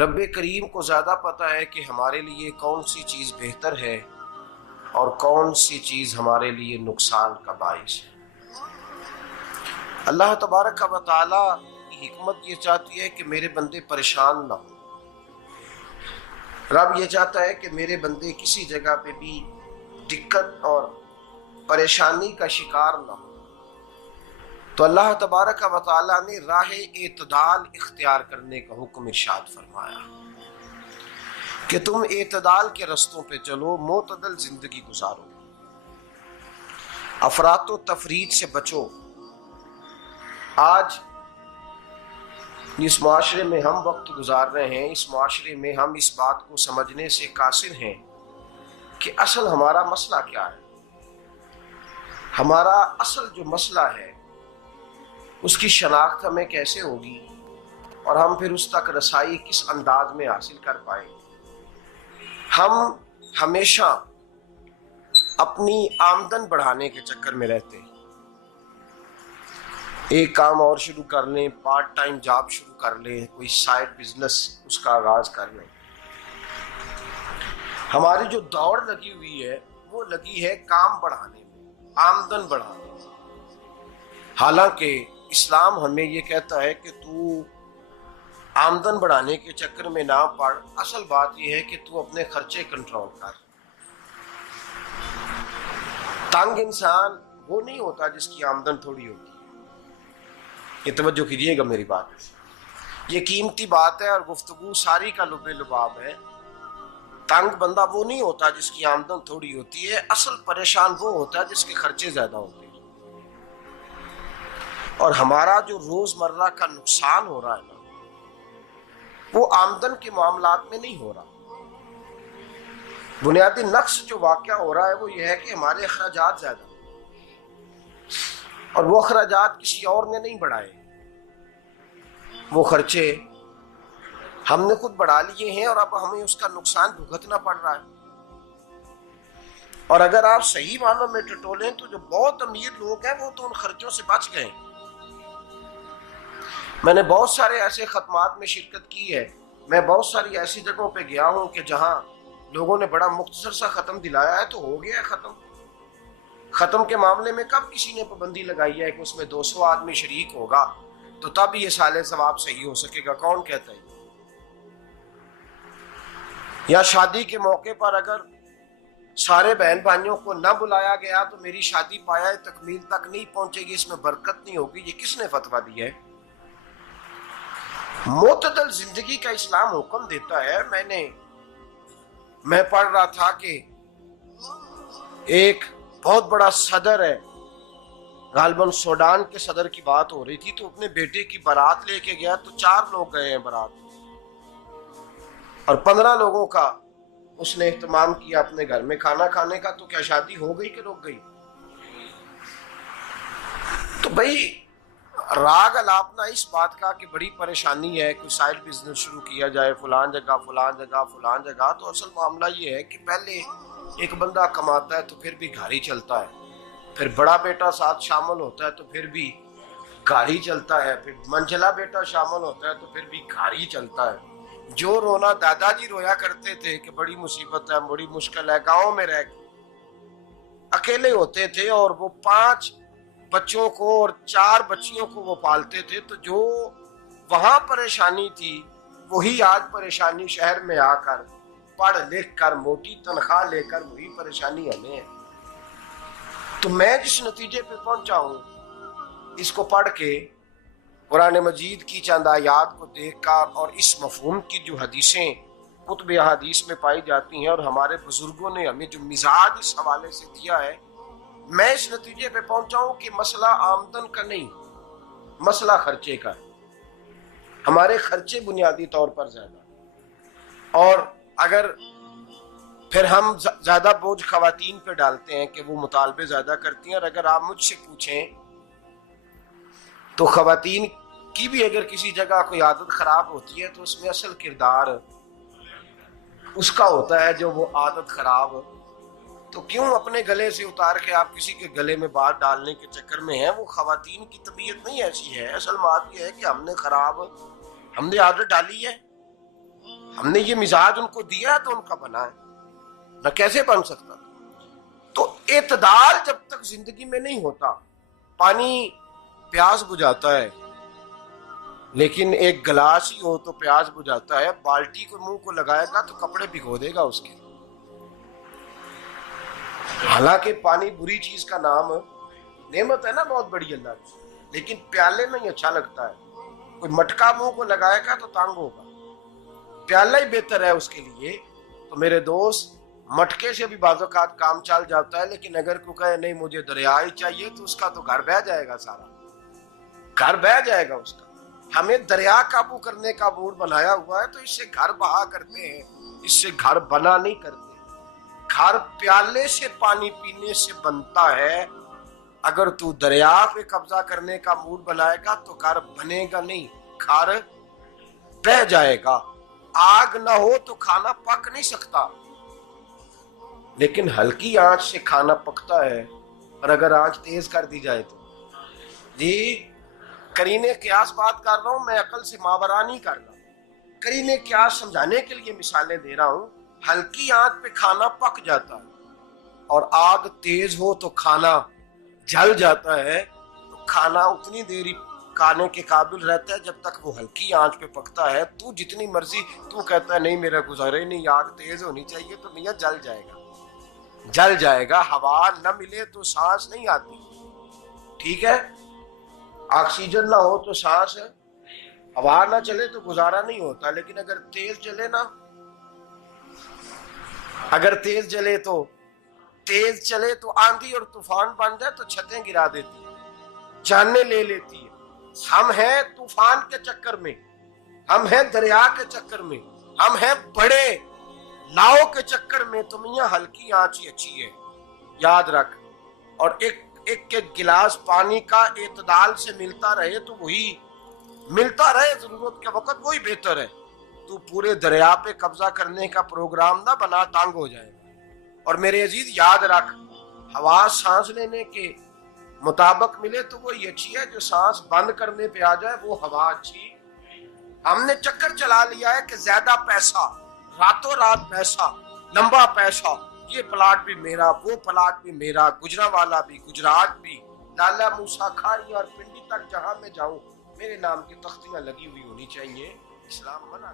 رب کریم کو زیادہ پتہ ہے کہ ہمارے لیے کون سی چیز بہتر ہے اور کون سی چیز ہمارے لیے نقصان کا باعث ہے۔ اللہ تبارک و تعالی کی حکمت یہ چاہتی ہے کہ میرے بندے پریشان نہ ہوں۔ رب یہ چاہتا ہے کہ میرے بندے کسی جگہ پہ بھی دقت اور پریشانی کا شکار نہ ہوں، تو اللہ تبارک و تعالی نے راہ اعتدال اختیار کرنے کا حکم ارشاد فرمایا کہ تم اعتدال کے رستوں پہ چلو، معتدل زندگی گزارو، افراط و تفریط سے بچو۔ آج جس معاشرے میں ہم وقت گزار رہے ہیں، اس معاشرے میں ہم اس بات کو سمجھنے سے قاصر ہیں کہ اصل ہمارا مسئلہ کیا ہے۔ ہمارا اصل جو مسئلہ ہے اس کی شناخت ہمیں کیسے ہوگی اور ہم پھر اس تک رسائی کس انداز میں حاصل کر پائیں۔ ہم ہمیشہ اپنی آمدن بڑھانے کے چکر میں رہتے ہیں، ایک کام اور شروع کر لیں، پارٹ ٹائم جاب شروع کر لیں، کوئی سائیڈ بزنس اس کا آغاز کر لیں۔ ہماری جو دوڑ لگی ہوئی ہے وہ لگی ہے کام بڑھانے میں، آمدن بڑھانے میں، حالانکہ اسلام ہمیں یہ کہتا ہے کہ تو آمدن بڑھانے کے چکر میں نہ پڑ، اصل بات یہ ہے کہ تو اپنے خرچے کنٹرول کر۔ تنگ انسان وہ نہیں ہوتا جس کی آمدن تھوڑی ہوتی ہے، یہ توجہ کیجیے گا میری بات، یہ قیمتی بات ہے اور گفتگو ساری کا لب لباب ہے۔ تنگ بندہ وہ نہیں ہوتا جس کی آمدن تھوڑی ہوتی ہے، اصل پریشان وہ ہوتا ہے جس کے خرچے زیادہ ہوتے ہیں۔ اور ہمارا جو روزمرہ کا نقصان ہو رہا ہے نا، وہ آمدن کے معاملات میں نہیں ہو رہا۔ بنیادی نقص جو واقعہ ہو رہا ہے وہ یہ ہے کہ ہمارے اخراجات زیادہ، اور وہ اخراجات کسی اور نے نہیں بڑھائے، وہ خرچے ہم نے خود بڑھا لیے ہیں اور اب ہمیں اس کا نقصان بھگتنا پڑ رہا ہے۔ اور اگر آپ صحیح معنوں میں ٹٹولیں تو جو بہت امیر لوگ ہیں وہ تو ان خرچوں سے بچ گئے۔ میں نے بہت سارے ایسے ختمات میں شرکت کی ہے، میں بہت ساری ایسی جگہوں پہ گیا ہوں کہ جہاں لوگوں نے بڑا مختصر سا ختم دلایا ہے تو ہو گیا ہے ختم۔ ختم کے معاملے میں کب کسی نے پابندی لگائی ہے کہ اس میں 200 آدمی شریک ہوگا تو تب یہ سال ثواب صحیح ہو سکے گا؟ کون کہتا ہے؟ یا شادی کے موقع پر اگر سارے بہن بھائیوں کو نہ بلایا گیا تو میری شادی پایہ تکمیل تک نہیں پہنچے گی، اس میں برکت نہیں ہوگی، یہ کس نے فتویٰ دیا ہے؟ معتدل زندگی کا اسلام حکم دیتا ہے۔ میں پڑھ رہا تھا کہ ایک بہت بڑا صدر ہے، غالباً سوڈان کے صدر کی بات ہو رہی تھی، تو اپنے بیٹے کی بارات لے کے گیا تو 4 لوگ گئے ہیں بارات، اور 15 لوگوں کا اس نے اہتمام کیا اپنے گھر میں کھانا کھانے کا۔ تو کیا شادی ہو گئی کہ رک گئی؟ تو بھائی راگ الاپنا اس بات کا کہ بڑی پریشانی ہے، کوئی سائیڈ بزنس شروع کیا جائے فلان جگہ فلان جگہ فلان جگہ، تو اصل معاملہ یہ ہے کہ پہلے ایک بندہ کماتا ہے تو پھر بھی گھر ہی چلتا ہے، پھر بڑا بیٹا ساتھ شامل ہوتا ہے تو پھر بھی گھر ہی چلتا ہے، پھر منجلا بیٹا شامل ہوتا ہے تو پھر بھی گھر ہی چلتا ہے۔ جو رونا دادا جی رویا کرتے تھے کہ بڑی مصیبت ہے، بڑی مشکل ہے، گاؤں میں رہ اکیلے ہوتے تھے اور وہ 5 بچوں کو اور 4 بچیوں کو وہ پالتے تھے، تو جو وہاں پریشانی تھی وہی آج پریشانی شہر میں آ کر پڑھ لکھ کر موٹی تنخواہ لے کر وہی پریشانی ہمیں ہے۔ تو میں جس نتیجے پہ پہنچا ہوں اس کو پڑھ کے، قرآن مجید کی چند آیات کو دیکھ کر اور اس مفہوم کی جو حدیثیں کتب احادیث میں پائی جاتی ہیں اور ہمارے بزرگوں نے ہمیں جو مزاج اس حوالے سے دیا ہے، میں اس نتیجے پہ پہنچا ہوں کہ مسئلہ آمدن کا نہیں، مسئلہ خرچے کا ہے۔ ہمارے خرچے بنیادی طور پر زیادہ، اور اگر پھر ہم زیادہ بوجھ خواتین پہ ڈالتے ہیں کہ وہ مطالبے زیادہ کرتی ہیں، اور اگر آپ مجھ سے پوچھیں تو خواتین کی بھی اگر کسی جگہ کوئی عادت خراب ہوتی ہے تو اس میں اصل کردار اس کا ہوتا ہے جو وہ عادت خراب، تو کیوں اپنے گلے سے اتار کے آپ کسی کے گلے میں بات ڈالنے کے چکر میں ہیں؟ وہ خواتین کی طبیعت نہیں ایسی ہے، اصل بات یہ ہے کہ ہم نے عادت ڈالی ہے۔ ہم نے یہ مزاج ان کو دیا ہے تو ان کا بنا ہے، نہ کیسے بن سکتا؟ تو اعتدال جب تک زندگی میں نہیں ہوتا، پانی پیاس بجھاتا ہے لیکن ایک گلاس ہی ہو تو پیاس بجھاتا ہے، بالٹی کو منہ کو لگائے گا تو کپڑے بھگو دے گا اس کے۔ حالانکہ پانی بری چیز کا نام نعمت ہے نا بہت بڑی اللہ کی، لیکن پیالے میں ہی اچھا لگتا ہے۔ کوئی مٹکا منہ کو لگائے گا تو تانگ ہوگا، پیالہ ہی بہتر ہے اس کے لیے۔ تو میرے دوست، مٹکے سے بھی بعض اوقات کام چل جاتا ہے، لیکن اگر کوئی کہے نہیں مجھے دریا ہی چاہیے تو اس کا تو گھر بہ جائے گا، سارا گھر بہ جائے گا اس کا۔ ہمیں دریا قابو کرنے کا موڈ بنایا ہوا ہے تو اس سے گھر بہا کرتے ہیں، اس سے گھر بنا نہیں کرتے۔ گھر پیالے سے پانی پینے سے بنتا ہے، اگر تو دریا پہ قبضہ کرنے کا موڈ بنائے گا تو گھر بنے گا نہیں، گھر بہ جائے گا۔ آگ نہ ہو تو کھانا پک نہیں سکتا، لیکن ہلکی آنچ سے کھانا پکتا ہے، اور اگر آنچ تیز کر دی جائے تو جی قرینے قیاس بات کر رہا ہوں، میں عقل سے ماورا نہیں کر رہا، قرینے قیاس سمجھانے کے لیے مثالیں دے رہا ہوں۔ ہلکی آنچ پہ کھانا پک جاتا ہے، اور آگ تیز ہو تو کھانا جل جاتا ہے۔ تو کھانا اتنی دیر کھانے کے قابل رہتا ہے جب تک وہ ہلکی آنچ پہ پکتا ہے۔ تو جتنی مرضی تو کہتا ہے نہیں میرا گزارا ہی نہیں، آگ تیز ہونی چاہیے، تو میاں جل جائے گا، جل جائے گا۔ ہوا نہ ملے تو سانس نہیں آتی، ٹھیک ہے؟ آکسیجن نہ ہو تو سانس ہے، ہوا نہ چلے تو گزارا نہیں ہوتا۔ لیکن اگر تیز چلے نا، اگر تیز چلے تو آندھی اور طوفان بن جائے تو چھتیں گرا دیتی ہے، جانیں لے لیتی ہے۔ ہم ہیں طوفان کے چکر میں، ہم ہیں دریا کے چکر میں، ہم ہیں بڑے لاؤ کے چکر میں۔ تو میاں ہلکی آنچ ہی اچھی ہے، یاد رکھ۔ اور ایک گلاس پانی کا اعتدال سے ملتا رہے تو وہی ملتا رہے، ضرورت کے وقت وہی بہتر ہے۔ تو پورے دریا پہ قبضہ کرنے کا پروگرام نہ بنا، تانگ ہو جائے گا۔ اور میرے عزیز یاد رکھ، ہوا سانس لینے کے مطابق ملے تو وہی اچھی ہے، جو سانس بند کرنے پہ آ جائے وہ ہوا اچھی۔ ہم نے چکر چلا لیا ہے کہ زیادہ پیسہ، راتوں رات پیسہ، لمبا پیسہ، یہ پلاٹ بھی میرا، وہ پلاٹ بھی میرا، گجرانوالہ بھی، گجرات بھی، لالا موسیٰ کھاری اور پنڈی تک جہاں میں جاؤں میرے نام کی تختیاں لگی ہوئی ہونی چاہیے۔ اسلام منع